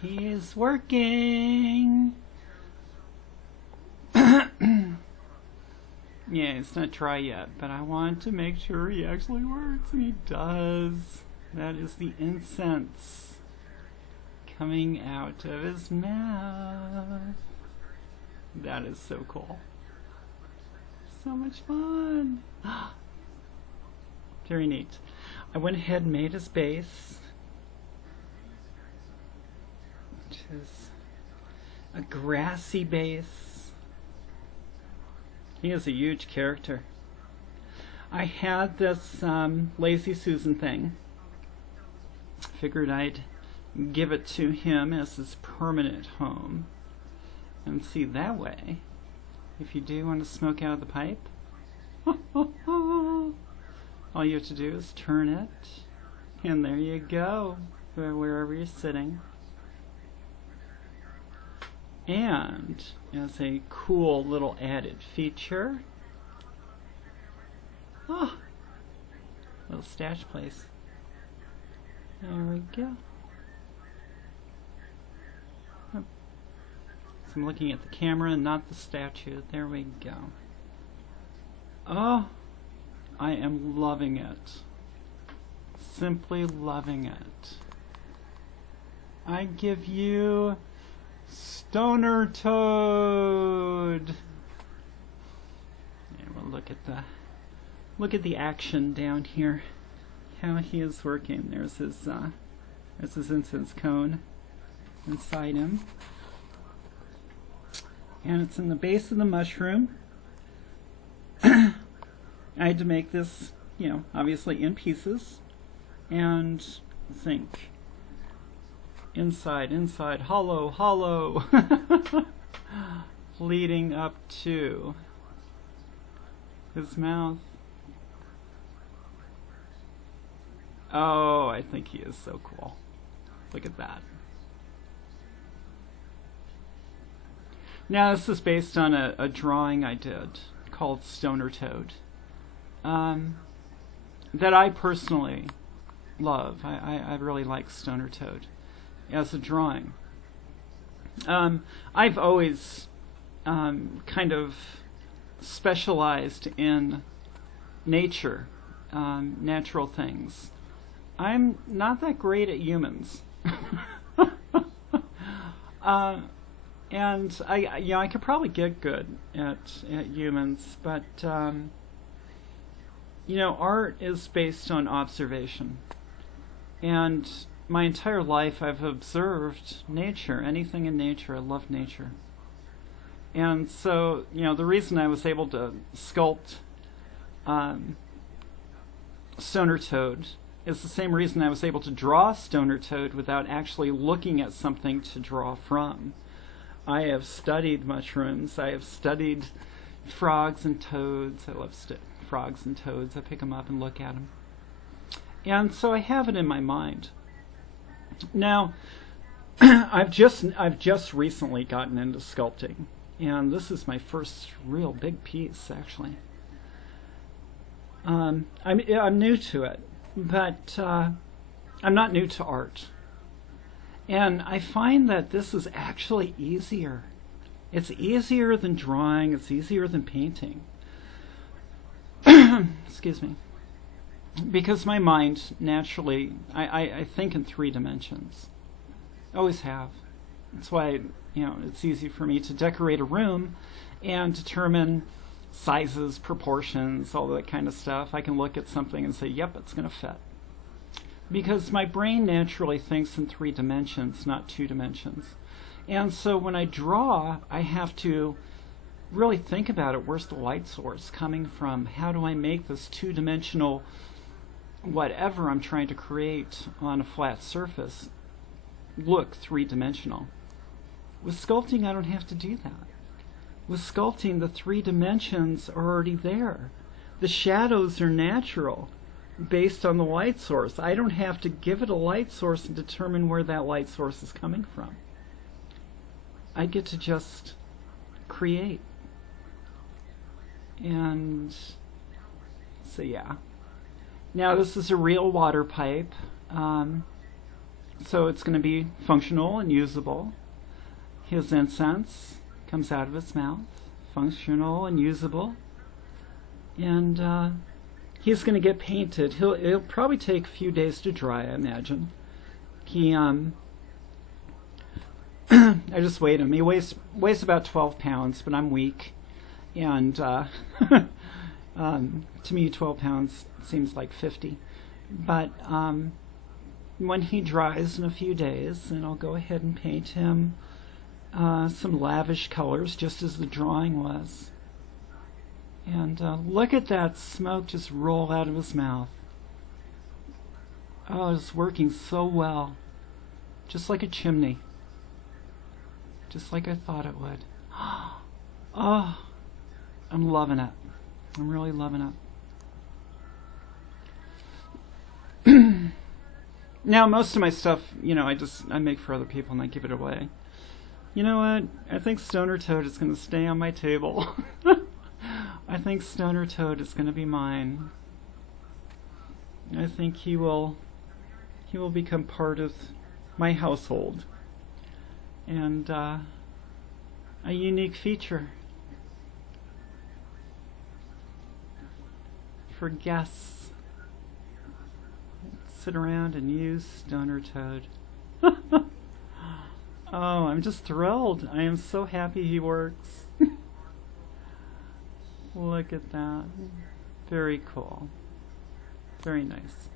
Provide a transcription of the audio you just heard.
He is working. Yeah, it's not dry yet, but I want to make sure he actually works, and he does. That is the incense coming out of his mouth. That is so cool. So much fun. Very neat. I went ahead and made his base, which is a grassy base. He is a huge character. I had this Lazy Susan thing. Figured I'd give it to him as his permanent home. And see, that way, if you do want to smoke out of the pipe, all you have to do is turn it, and there you go, wherever you're sitting. And as a cool little added feature, little stash place. There we go. So I'm looking at the camera and not the statue. There we go. Oh, I am loving it. Simply loving it. I give you Stoner Toad. And we'll look at the action down here. How he is working. There's his incense cone inside him, and it's in the base of the mushroom. I had to make this, obviously in pieces, and think. Inside, hollow, leading up to his mouth. Oh, I think he is so cool. Look at that. Now, this is based on a drawing I did called Stoner Toad, that I personally love. I really like Stoner Toad as a drawing. I've always kind of specialized in nature, natural things. I'm not that great at humans. And I could probably get good at humans, but art is based on observation. And my entire life I've observed nature, anything in nature. I love nature. And so, the reason I was able to sculpt Stoner Toad is the same reason I was able to draw Stoner Toad without actually looking at something to draw from. I have studied mushrooms. I have studied frogs and toads. I love frogs and toads. I pick them up and look at them. And so I have it in my mind. Now, I've just recently gotten into sculpting, and this is my first real big piece, actually. I'm new to it, but I'm not new to art. And I find that this is actually easier. It's easier than drawing. It's easier than painting. Excuse me. Because my mind naturally, I think in 3 dimensions. Always have. That's why, it's easy for me to decorate a room and determine sizes, proportions, all that kind of stuff. I can look at something and say, yep, it's going to fit. Because my brain naturally thinks in 3 dimensions, not 2 dimensions. And so when I draw, I have to really think about it. Where's the light source coming from? How do I make this 2-dimensional whatever I'm trying to create on a flat surface look 3-dimensional? With sculpting, I don't have to do that. With sculpting, the 3 dimensions are already there. The shadows are natural, based on the light source. I don't have to give it a light source and determine where that light source is coming from. I get to just create. And so yeah. Now this is a real water pipe. So it's going to be functional and usable. His incense comes out of his mouth, functional and usable. And he's going to get painted. It'll probably take a few days to dry, I imagine. I just weighed him. He weighs about 12 pounds, but I'm weak. And to me, 12 pounds seems like 50. But when he dries in a few days, then I'll go ahead and paint him some lavish colors, just as the drawing was. And look at that smoke just roll out of his mouth. Oh, it's working so well. Just like a chimney. Just like I thought it would. Oh, I'm loving it. I'm really loving it. Now, most of my stuff, I make for other people and I give it away. You know what? I think Stoner Toad is going to stay on my table. I think Stoner Toad is going to be mine. I think he will become part of my household. And a unique feature for guests. Sit around and use Stoner Toad. Oh, I'm just thrilled. I am so happy he works. Look at that. Very cool. Very nice.